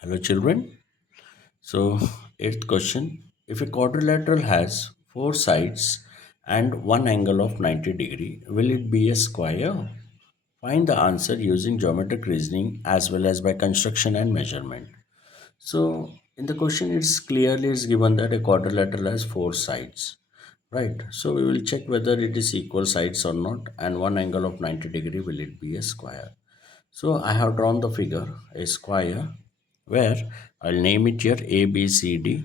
Hello children. So eighth question. If a quadrilateral has four sides and one angle of 90-degree, will it be a square? Find the answer using geometric reasoning as well as by construction and measurement. So in the question it's clearly is given that a quadrilateral has four sides. Right. So we will check whether it is equal sides or not, and one angle of 90-degree, will it be a square? So I have drawn the figure, a square, where I'll name it here A, B, C, D,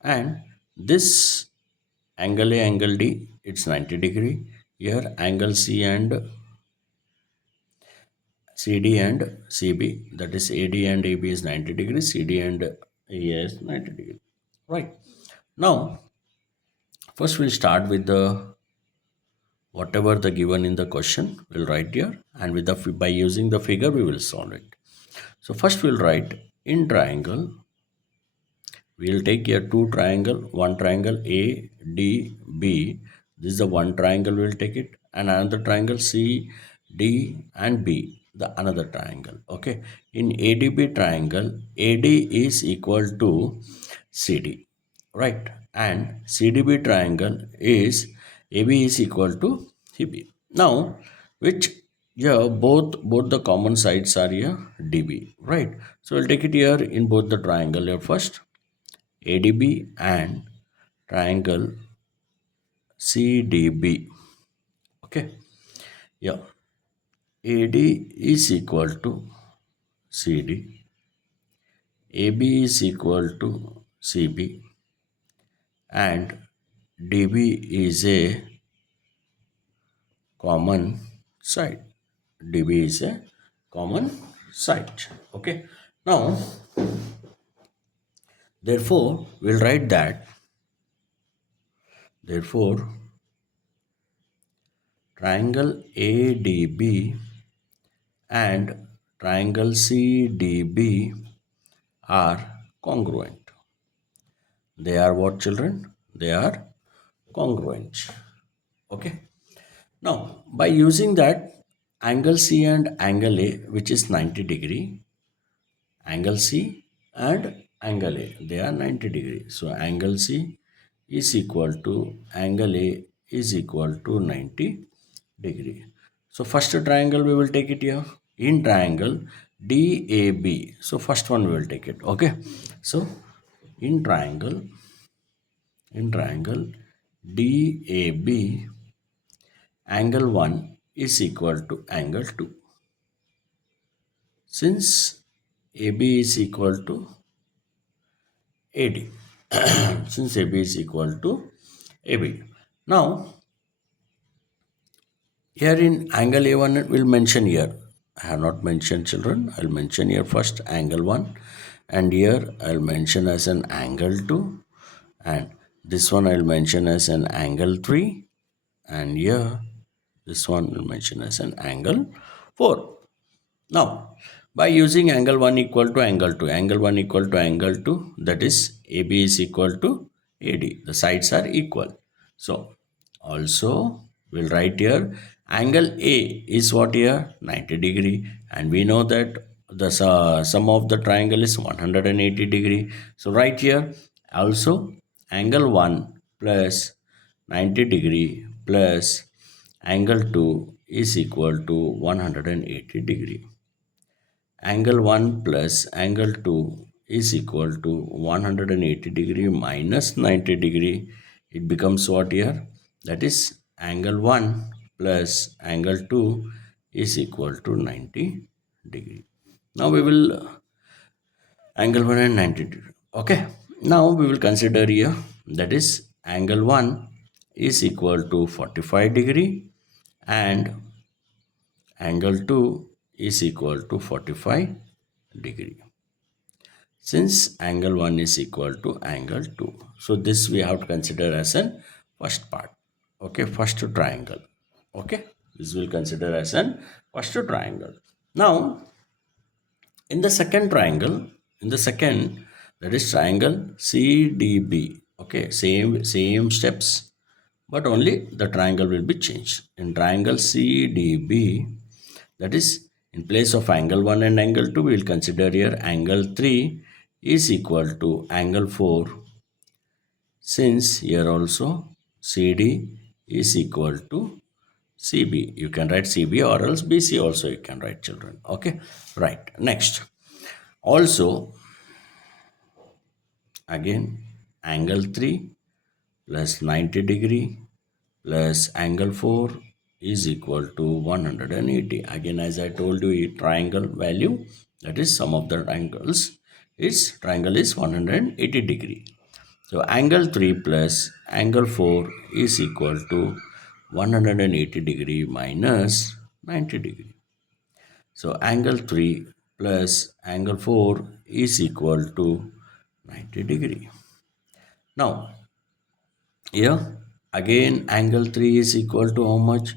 and this angle A, angle D, it's 90-degree. Here angle C and CD and CB, that is AD and AB is 90-degree, CD and AE is 90-degree. Right. Now, first we'll start with the whatever the given in the question, we'll write here, and with the by using the figure we will solve it. So first we'll write in triangle. We'll take here two triangle, one triangle A, D, B. This is the one triangle, we'll take it, and another triangle C, D, and B, the another triangle. Okay. In ADB triangle, AD is equal to CD, right? And CDB triangle is AB is equal to CB. Now, which here both the common sides are here DB, right? So we'll take it here in both the triangle here first. ADB and triangle CDB. Okay. Yeah. AD is equal to CD. AB is equal to CB. And DB is a common side. DB is a common side. Okay. Now, therefore, we'll write that. Therefore, triangle ADB and triangle CDB are congruent. They are what, children? They are congruent. Okay. Now, by using that angle C and angle A, which is 90-degree, angle C and angle A, they are 90-degree. So, angle C is equal to angle A is equal to 90-degree. So, first triangle we will take it here. In triangle DAB. So, first one we will take it. Okay. So, in triangle DAB, angle 1 is equal to angle 2. Since AB is equal to AD, since AB is equal to AB. Now, here in angle A1 will mention here. I have not mentioned, children. I'll mention here first angle 1, and here I'll mention as an angle 2, and this one I'll mention as an angle 3, and here this one will mention as an angle 4. Now, by using angle 1 equal to angle 2, angle 1 equal to angle 2, that is AB is equal to AD. The sides are equal. So, also we'll write here angle A is what here? 90-degree, and we know that the sum of the triangle is 180-degree. So, right here also angle 1 plus 90-degree plus angle 2 is equal to 180-degree. Angle 1 plus angle 2 is equal to 180-degree minus 90-degree. It becomes what here? That is angle 1 plus angle 2 is equal to 90-degree. Now we will angle 1 and 90-degree. Okay. Now we will consider here, that is angle 1 is equal to 45-degree and angle 2 is equal to 45-degree. Since angle 1 is equal to angle 2. So this we have to consider as an first part. Okay, first triangle. Okay, this will consider as an first triangle. Now, in the second triangle, that is triangle CDB. Okay, same steps, but only the triangle will be changed. In triangle CDB, that is in place of angle 1 and angle 2, we will consider here angle 3 is equal to angle 4, since here also CD is equal to CB. You can write CB or else BC also you can write, children. Okay, right. Next, also again angle 3 plus 90 degree plus angle 4 is equal to 180. Again, as I told you, a triangle value, that is sum of the angles, its triangle is 180 degree. So angle 3 plus angle 4 is equal to 180 degree minus 90 degree. So angle 3 plus angle 4 is equal to 90 degree. Now here again angle 3 is equal to how much?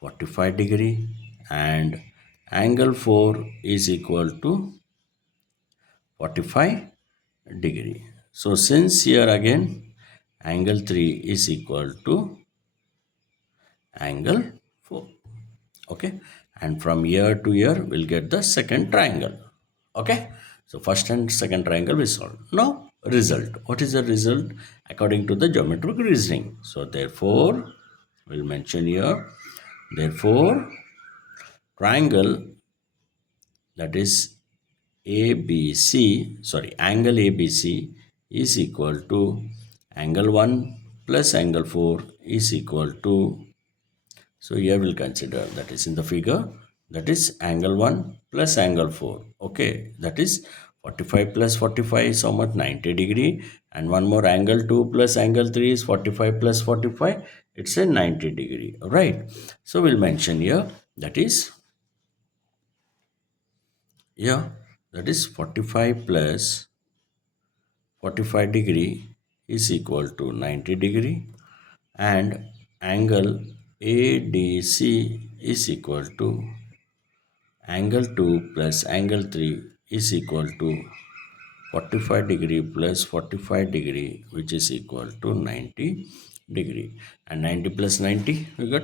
45 degree, and angle 4 is equal to 45 degree. So since here again angle 3 is equal to angle 4. Okay, and from here to here we'll get the second triangle. Okay, so first and second triangle we solve. Now result, what is the result according to the geometric reasoning? So therefore we'll mention here, therefore triangle, that is ABC, sorry, angle ABC is equal to angle 1 plus angle 4 is equal to, so here we'll consider, that is in the figure, that is angle 1 plus angle 4. Okay, that is 45 plus 45 is how much? 90 degree. And one more angle 2 plus angle 3 is 45 plus 45. It's a 90 degree. Right. So we'll mention here, that is, yeah, that is 45 plus 45 degree is equal to 90 degree, and angle ADC is equal to angle 2 plus angle 3 is equal to 45 degree plus 45 degree, which is equal to 90 degree, and 90 plus 90 we got.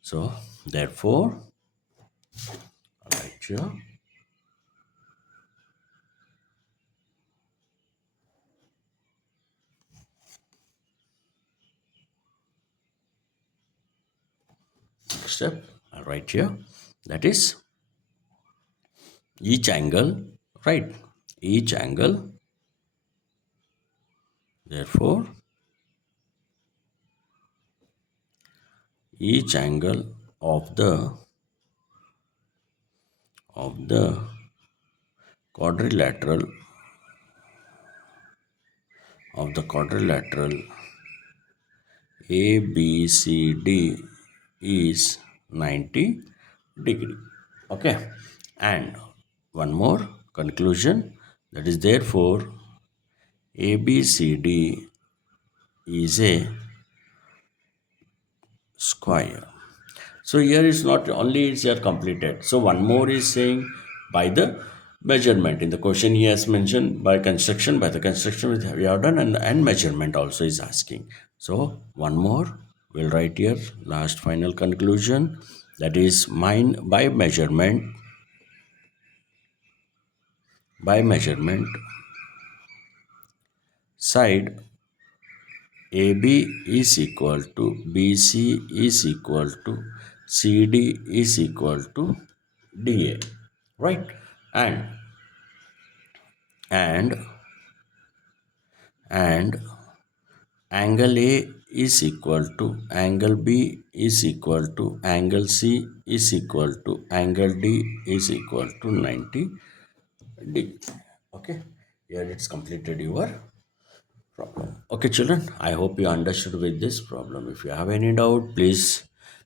So therefore right here, next step right here, that is each angle, right, each angle, therefore each angle of the quadrilateral quadrilateral ABCD is 90 degree. Okay, and one more conclusion, that is therefore ABCD is a square. So here is not only is here completed. So one more is saying by the measurement. In the question he has mentioned by construction, by the construction we have done, and measurement also is asking. So one more we'll write here, last final conclusion, that is mine by measurement side AB is equal to BC is equal to CD is equal to DA, right? And and angle A is equal to angle B is equal to angle C is equal to angle D is equal to 90 degree. Okay, here it's completed your problem. Okay, children, I hope you understood with this problem. If you have any doubt, please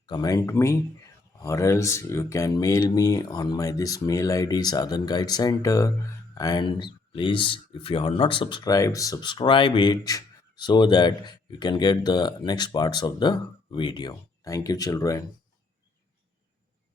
comment me, or else you can mail me on my this mail ID, Sadan Guide Center. And please, if you are not subscribed, subscribe it so that you can get the next parts of the video. Thank you, children.